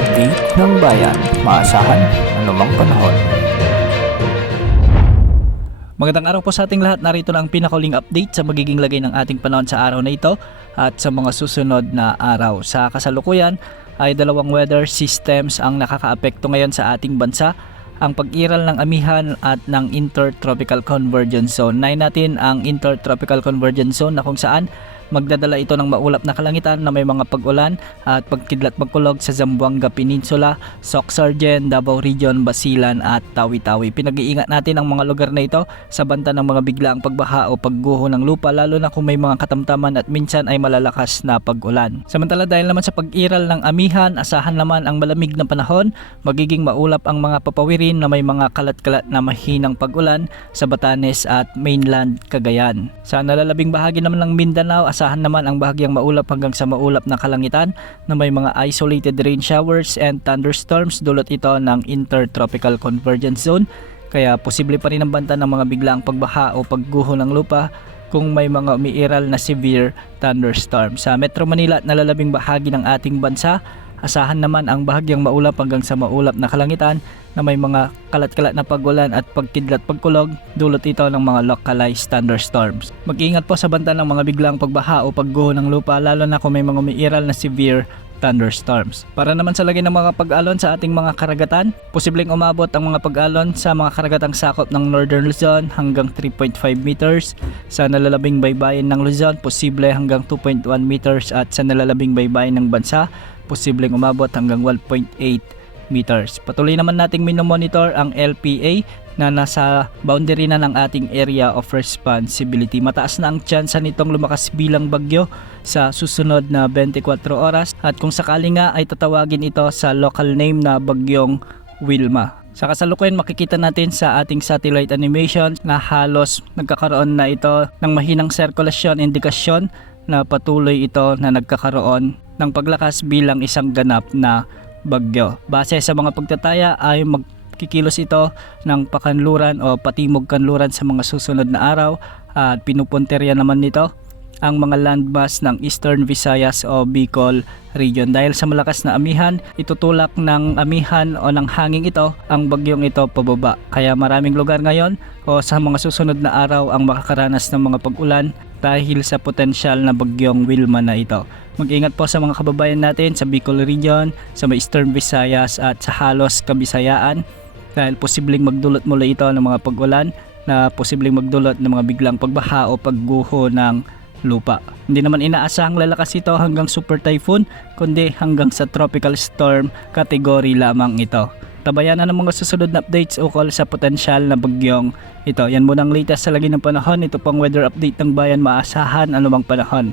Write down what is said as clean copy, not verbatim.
update ng bayan. Maasahan anumang panahon. Magandang araw po sa ating lahat. Narito na ang pinakahuling update sa magiging lagay ng ating panahon sa araw na ito at sa mga susunod na araw. Sa kasalukuyan ay dalawang weather systems ang nakakaapekto ngayon sa ating bansa. Ang pag-iral ng amihan at ng Intertropical Convergence Zone. Nahin natin ang Intertropical Convergence Zone na kung saan magdadala ito ng maulap na kalangitan na may mga pag-ulan at pagkidlat magkulog sa Zamboanga Peninsula, Soc-Sargen, Davao Region, Basilan at Tawi-Tawi. Pinag-iingat natin ang mga lugar na ito sa banta ng mga biglaang pagbaha o pagguho ng lupa, lalo na kung may mga katamtaman at minsan ay malalakas na pag-ulan. Samantala, dahil naman sa pag-iral ng amihan, asahan naman ang malamig na panahon. Magiging maulap ang mga papawirin na may mga kalat-kalat na mahinang pag-ulan sa Batanes at mainland Cagayan. Sa nalalabing bahagi naman ng Mindanao, asahan naman ang bahagyang maulap hanggang sa maulap na kalangitan na may mga isolated rain showers and thunderstorms, dulot ito ng Intertropical Convergence Zone. Kaya posible pa rin ang banta ng mga biglaang pagbaha o pagguho ng lupa kung may mga umiiral na severe thunderstorm. Sa Metro Manila at nalalabing bahagi ng ating bansa, asahan naman ang bahagyang maulap hanggang sa maulap na kalangitan na may mga kalat-kalat na pag-ulan at pagkidlat pagkulog, dulot ito ng mga localized thunderstorms. Mag-ingat po sa banta ng mga biglang pagbaha o pagguho ng lupa, lalo na kung may mga umiiral na severe thunderstorms. Para naman sa lagay ng mga pag-alon sa ating mga karagatan, posibleng umabot ang mga pag-alon sa mga karagatang sakop ng Northern Luzon hanggang 3.5 meters, sa nalalabing baybayin ng Luzon posible hanggang 2.1 meters at sa nalalabing baybayin ng bansa posibleng umabot hanggang 1.8 meters. Patuloy naman nating minomonitor ang LPA na nasa boundary na ng ating area of responsibility. Mataas na ang tsansa nitong lumakas bilang bagyo sa susunod na 24 oras at kung sakali nga ay tatawagin ito sa local name na Bagyong Wilma. Sa kasalukuyan, makikita natin sa ating satellite animation na halos nagkakaroon na ito ng mahinang sirkulasyon, indikasyon na patuloy ito na nagkakaroon ng paglakas bilang isang ganap na bagyo. Base sa mga pagtataya ay magkikilos ito ng pakanluran o patimog kanluran sa mga susunod na araw at pinupunterya naman nito ang mga landmass ng Eastern Visayas o Bicol region. Dahil sa malakas na amihan, itutulak ng amihan o ng hangin ito ang bagyong ito pababa. Kaya maraming lugar ngayon o sa mga susunod na araw ang makakaranas ng mga pag-ulan dahil sa potensyal na bagyong Wilma na ito. Mag-ingat po sa mga kababayan natin sa Bicol region, sa Eastern Visayas at sa halos Kabisayaan dahil posibleng magdulot mula ito ng mga pag-ulan na posibleng magdulot ng mga biglang pagbaha o pagguho ng lupa. Hindi naman inaasahang lalakas ito hanggang super typhoon, kundi hanggang sa tropical storm category lamang ito. Tabayan na ng mga susunod na updates ukol sa potensyal na bagyong ito. Yan muna ang latest sa lagi ng panahon. Ito pang weather update ng bayan, maasahan anumang panahon.